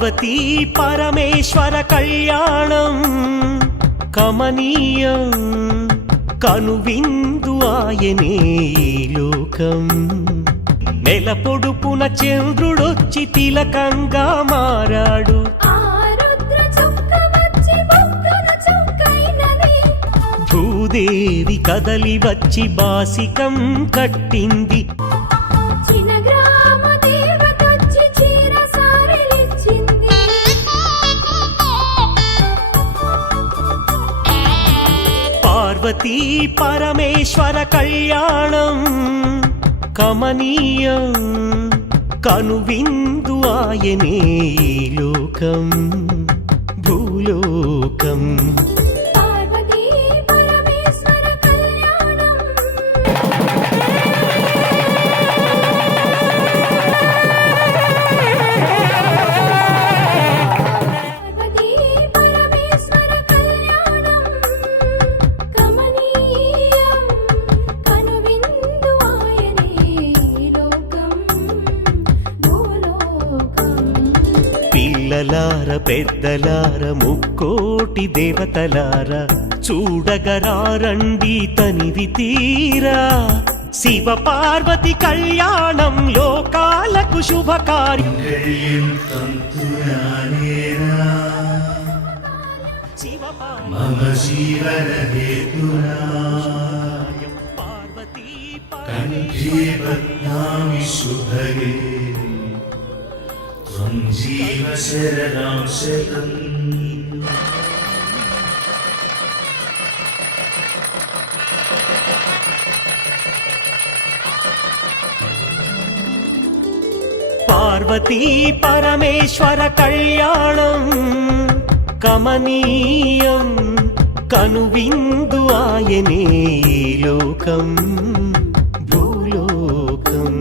పార్వతీ పరమేశ్వర కళ్యాణం కమనీయం కనువిందు ఆయనే ఈ లోకం నెల పొడుపున చంద్రుడొచ్చి తిలకంగా మారాడు భూదేవి కదలి వచ్చి బాసికం కట్టింది పార్వతీ పరమేశ్వర కళ్యాణం కమనీయం కనువిందు ఆయనే ఈ లోకం భూలోకం పిల్లలార పెద్దలార ముక్కోటి దేవతలార చూడగరారండి తనివి తీరా శివ పార్వతి కళ్యాణం లోకాలకు శుభకార్యం పార్వతీ జీవ శరణం శతం పార్వతీ పరమేశ్వర కళ్యాణం కమనీయం కనువిందు ఆయనే ఈ లోకం భూలోకం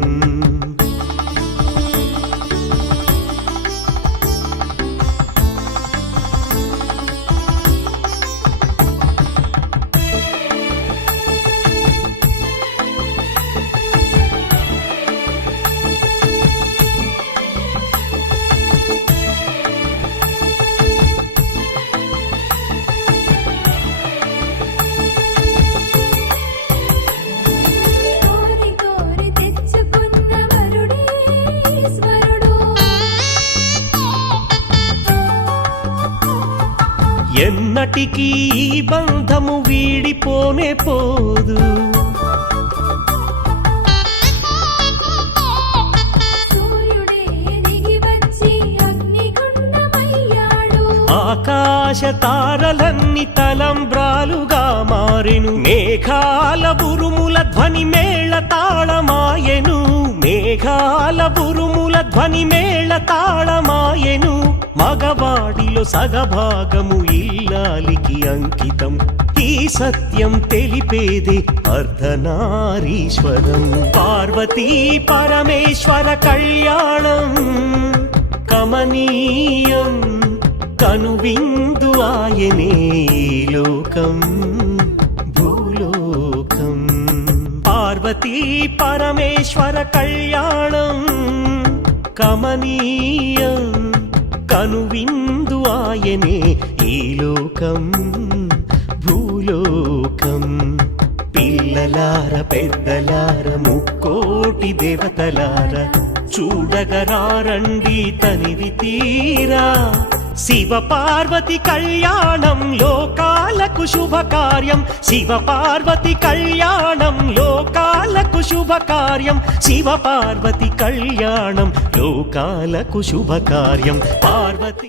ఎన్నటికీ ఈ బంధము వీడిపోనే పోదు ఆకాశ తారలన్నీ తలంబ్రాలుగా మారెను మేఘాల బురుముల ధ్వని మేళ తాళమాయెను మేఘాల బురుముల ధ్వని మేళ తాళమాయెను మగవాడిలో సగభాగము ఇల్లాలికి అంకితం ఈ సత్యం తెలిపేదే అర్ధనారీశ్వరం పార్వతీ పరమేశ్వర కళ్యాణం కమనీయం కనువిందు ఆయనే ఈ లోకం భూలోకం పార్వతీ పరమేశ్వర కళ్యాణం కమనీయం కనువిందు ఆయనే ఈ లోకం భూలోకం పిల్లలార పెద్దలార ముక్కోటి దేవతలార చూడగరారండి తనివి తీరా శివ పార్వతి కళ్యాణం లోకాలకు శుభకార్యం శివ పార్వతి కళ్యాణం లోకాలకు శుభకార్యం శివ పార్వతి కళ్యాణం లోకాలకు శుభకార్యం పార్వతి